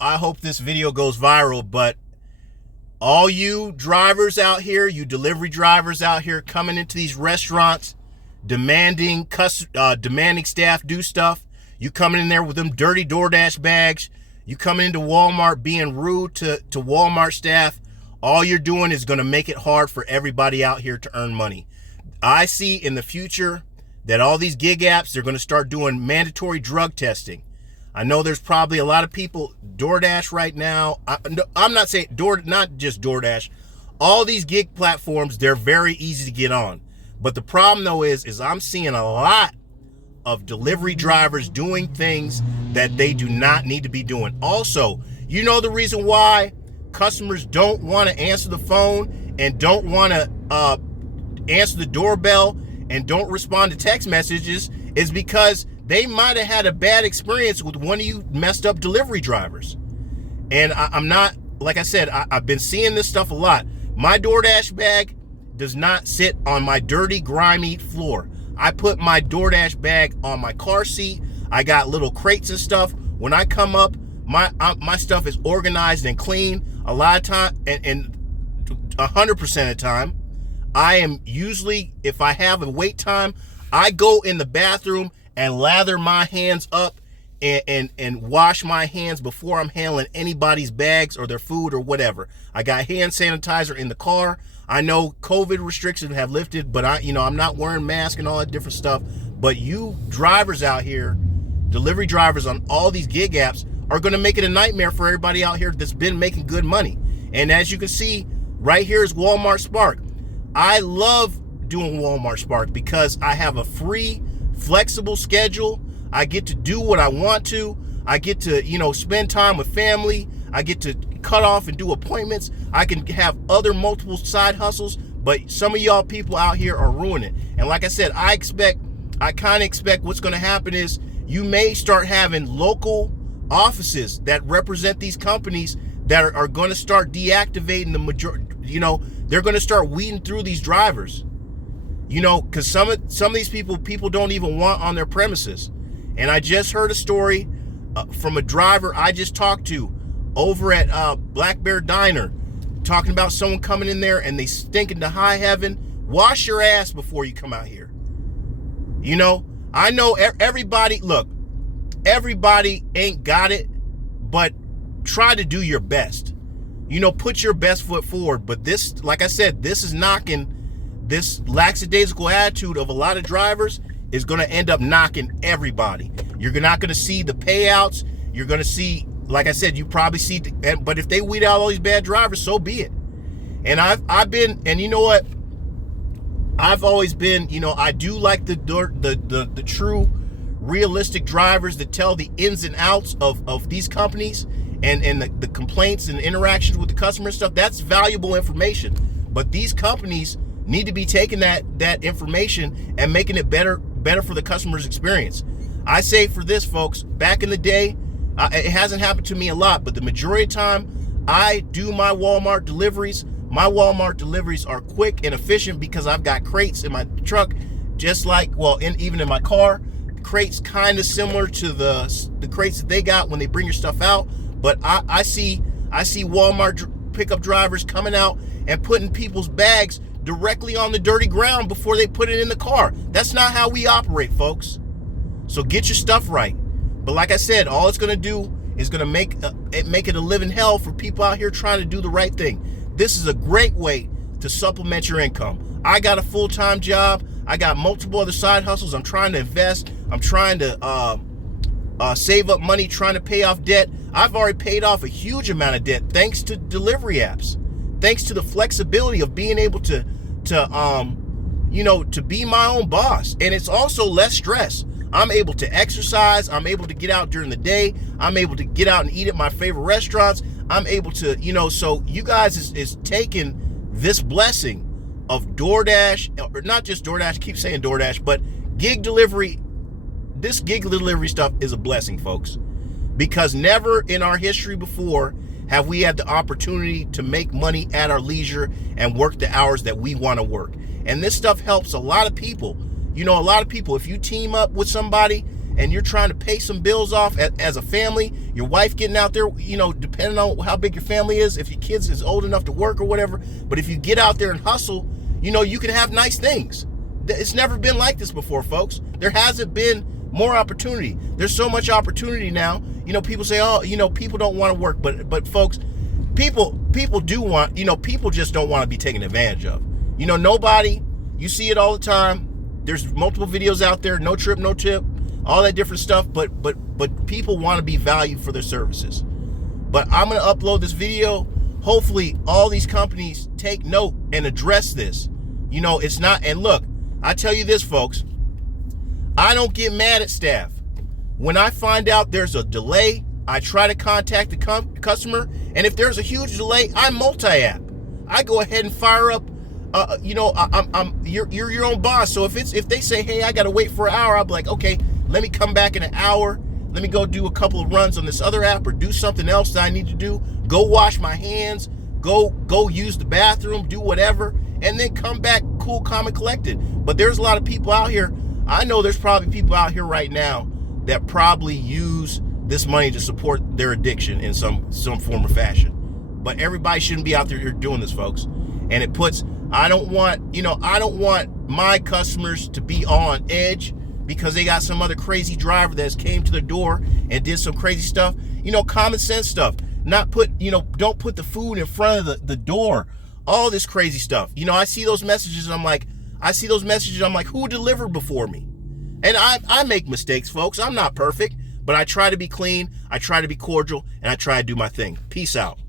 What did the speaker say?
I hope this video goes viral, but all you drivers out here, you delivery drivers out here coming into these restaurants, demanding staff do stuff. You coming in there with them dirty DoorDash bags. You coming into Walmart being rude to Walmart staff. All you're doing is going to make it hard for everybody out here to earn money. I see in the future that all these gig apps, they're going to start doing mandatory drug testing. I know there's probably a lot of people, DoorDash right now. I'm not saying not just DoorDash. All these gig platforms, they're very easy to get on. But the problem though is I'm seeing a lot of delivery drivers doing things that they do not need to be doing. Also, you know the reason why customers don't want to answer the phone and don't want to answer the doorbell and don't respond to text messages is because they might have had a bad experience with one of you messed up delivery drivers. And I'm not, like I said, I've been seeing this stuff a lot. My DoorDash bag does not sit on my dirty, grimy floor. I put my DoorDash bag on my car seat. I got little crates and stuff. When I come up, my stuff is organized and clean. A lot of time, and 100% of the time, I am usually, if I have a wait time, I go in the bathroom and lather my hands up and wash my hands before I'm handling anybody's bags or their food or whatever. I got hand sanitizer in the car. I know COVID restrictions have lifted, but I'm not wearing masks and all that different stuff. But you drivers out here, delivery drivers on all these gig apps, are going to make it a nightmare for everybody out here that's been making good money. And as you can see, right here is Walmart Spark. I love doing Walmart Spark because I have a free, flexible schedule. I get to do what I want to. I get to, spend time with family. I get to cut off and do appointments. I can have other multiple side hustles, but some of y'all people out here are ruining it. And like I said, I kind of expect what's going to happen is you may start having local offices that represent these companies that are going to start deactivating the majority. They're going to start weeding through these drivers. Because some of these people don't even want on their premises. And I just heard a story from a driver I just talked to over at Black Bear Diner, talking about someone coming in there and they stinking to high heaven. Wash your ass before you come out here. I know everybody, look, everybody ain't got it, but try to do your best. Put your best foot forward. But this, like I said, this is knocking. This lackadaisical attitude of a lot of drivers is going to end up knocking everybody. You're not going to see the payouts. You're going to see, like I said, you probably see, but if they weed out all these bad drivers, so be it. And I've been, and you know what? I've always been, I do like the true, realistic drivers that tell the ins and outs of these companies and the complaints and interactions with the customer and stuff. That's valuable information. But these companies need to be taking that information and making it better for the customer's experience. I say for this, folks, back in the day, it hasn't happened to me a lot, but the majority of the time I do my Walmart deliveries. My Walmart deliveries are quick and efficient because I've got crates in my truck, just like, even in my car. Crates kind of similar to the crates that they got when they bring your stuff out. But I see Walmart pickup drivers coming out and putting people's bags directly on the dirty ground before they put it in the car. That's not how we operate, folks. So get your stuff right. But like I said, all it's going to do is going to make it a living hell for people out here trying to do the right thing. This is a great way to supplement your income. I got a full-time job. I got multiple other side hustles. I'm trying to invest. I'm trying to save up money, trying to pay off debt. I've already paid off a huge amount of debt thanks to delivery apps. Thanks to the flexibility of being able to be my own boss. And it's also less stress. I'm able to exercise. I'm able to get out during the day. I'm able to get out and eat at my favorite restaurants. I'm able to, so you guys is taking this blessing of DoorDash, or not just DoorDash, I keep saying DoorDash, but gig delivery. This gig delivery stuff is a blessing, folks, because never in our history before have we had the opportunity to make money at our leisure and work the hours that we want to work. And this stuff helps a lot of people. A lot of people, if you team up with somebody and you're trying to pay some bills off as a family, your wife getting out there, depending on how big your family is, if your kids is old enough to work or whatever, but if you get out there and hustle, you can have nice things. It's never been like this before, folks. There hasn't been more opportunity. There's so much opportunity now. People say, oh, people don't want to work, but folks, people do want, people just don't want to be taken advantage of. Nobody, you see it all the time. There's multiple videos out there, no trip, no tip, all that different stuff, but people want to be valued for their services. But I'm going to upload this video. Hopefully all these companies take note and address this. It's not, and look, I tell you this, folks, I don't get mad at staff. When I find out there's a delay, I try to contact the customer, and if there's a huge delay, I multi-app. I go ahead and fire up. You're your own boss. So if they say, hey, I gotta wait for an hour, I'll be like, okay, let me come back in an hour. Let me go do a couple of runs on this other app or do something else that I need to do. Go wash my hands. Go use the bathroom. Do whatever, and then come back cool, calm, and collected. But there's a lot of people out here. I know there's probably people out here right now that probably use this money to support their addiction in some form or fashion. But everybody shouldn't be out there doing this, folks. And it puts, I don't want my customers to be on edge because they got some other crazy driver that's came to the door and did some crazy stuff. Common sense stuff. Don't put the food in front of the door. All this crazy stuff. I see those messages. I'm like, who delivered before me? And I make mistakes, folks. I'm not perfect, but I try to be clean. I try to be cordial, and I try to do my thing. Peace out.